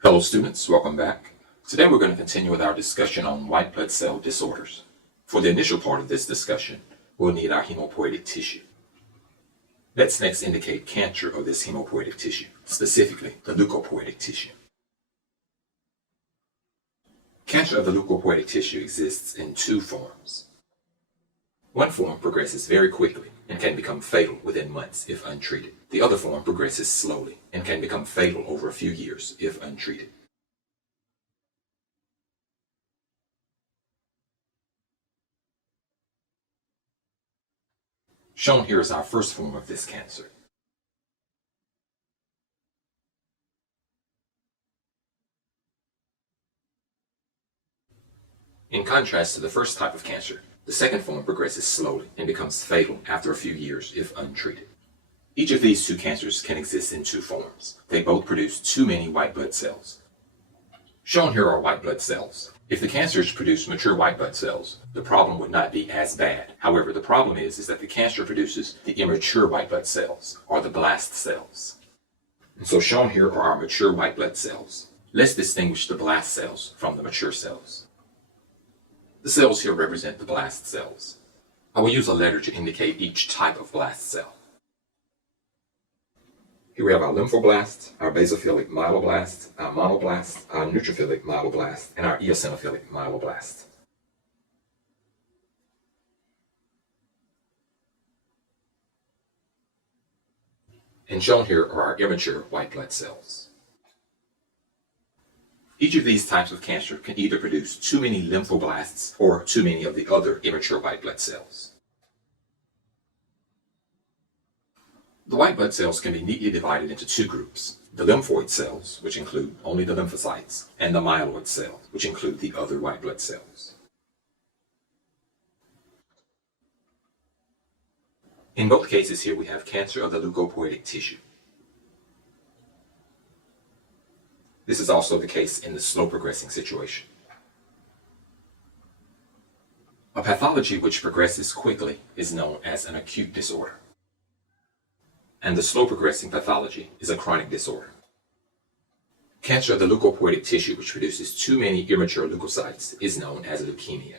Hello students, welcome back. Today we're going to continue with our discussion on white blood cell disorders. For the initial part of this discussion, we'll need our hemopoietic tissue. Let's next indicate cancer of this hemopoietic tissue, specifically the leukopoietic tissue. Cancer of the leukopoietic tissue exists in two forms. One form progresses very quickly and can become fatal within months if untreated. The other form progresses slowly and can become fatal over a few years if untreated. Shown here is our first form of this cancer. In contrast to the first type of cancer, the second form progresses slowly and becomes fatal after a few years if untreated. Each of these two cancers can exist in two forms. They both produce too many white blood cells. Shown here are white blood cells. If the cancers produce mature white blood cells, the problem would not be as bad. However, the problem is that the cancer produces the immature white blood cells, or the blast cells. And so shown here are our mature white blood cells. Let's distinguish the blast cells from the mature cells. The cells here represent the blast cells. I will use a letter to indicate each type of blast cell. Here we have our lymphoblast, our basophilic myeloblast, our monoblast, our neutrophilic myeloblast, and our eosinophilic myeloblast. And shown here are our immature white blood cells. Each of these types of cancer can either produce too many lymphoblasts or too many of the other immature white blood cells. The white blood cells can be neatly divided into two groups: the lymphoid cells, which include only the lymphocytes, and the myeloid cells, which include the other white blood cells. In both cases here we have cancer of the leukopoietic tissue. This is also the case in the slow progressing situation. A pathology which progresses quickly is known as an acute disorder. And the slow progressing pathology is a chronic disorder. Cancer of the leukopoietic tissue which produces too many immature leukocytes is known as leukemia.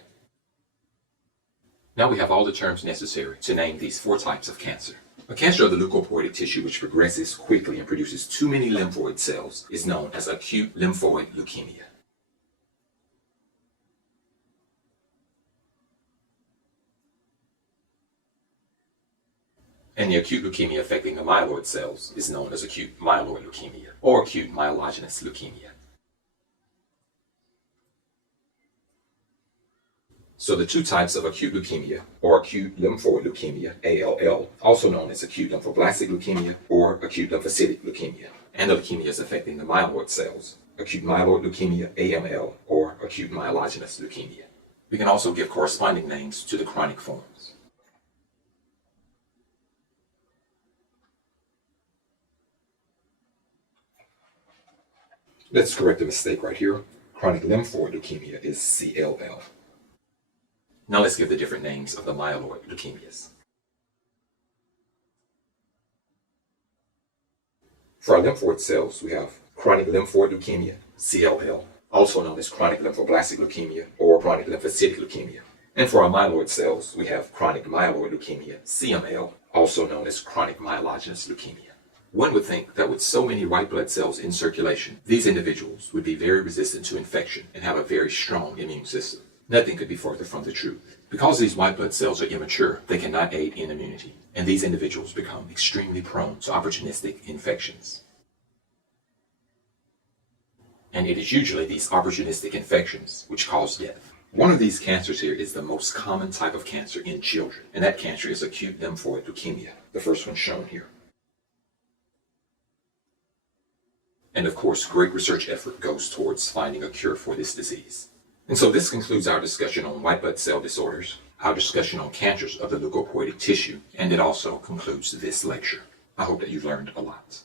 Now we have all the terms necessary to name these four types of cancer. A cancer of the leukopoietic tissue which progresses quickly and produces too many lymphoid cells is known as acute lymphoid leukemia. And the acute leukemia affecting the myeloid cells is known as acute myeloid leukemia or acute myelogenous leukemia. So the two types of acute leukemia, or acute lymphoid leukemia, ALL, also known as acute lymphoblastic leukemia or acute lymphocytic leukemia, and the leukemias affecting the myeloid cells, acute myeloid leukemia, AML, or acute myelogenous leukemia. We can also give corresponding names to the chronic forms. Let's correct a mistake right here. Chronic lymphoid leukemia is CLL. Now let's give the different names of the myeloid leukemias. For our lymphoid cells, we have chronic lymphoid leukemia, CLL, also known as chronic lymphoblastic leukemia or chronic lymphocytic leukemia. And for our myeloid cells, we have chronic myeloid leukemia, CML, also known as chronic myelogenous leukemia. One would think that with so many white blood cells in circulation, these individuals would be very resistant to infection and have a very strong immune system. Nothing could be further from the truth. Because these white blood cells are immature, they cannot aid in immunity, and these individuals become extremely prone to opportunistic infections. And it is usually these opportunistic infections which cause death. One of these cancers here is the most common type of cancer in children, and that cancer is acute lymphoid leukemia, the first one shown here. And of course, great research effort goes towards finding a cure for this disease. And so this concludes our discussion on white blood cell disorders, our discussion on cancers of the leukopoietic tissue, and it also concludes this lecture. I hope that you've learned a lot.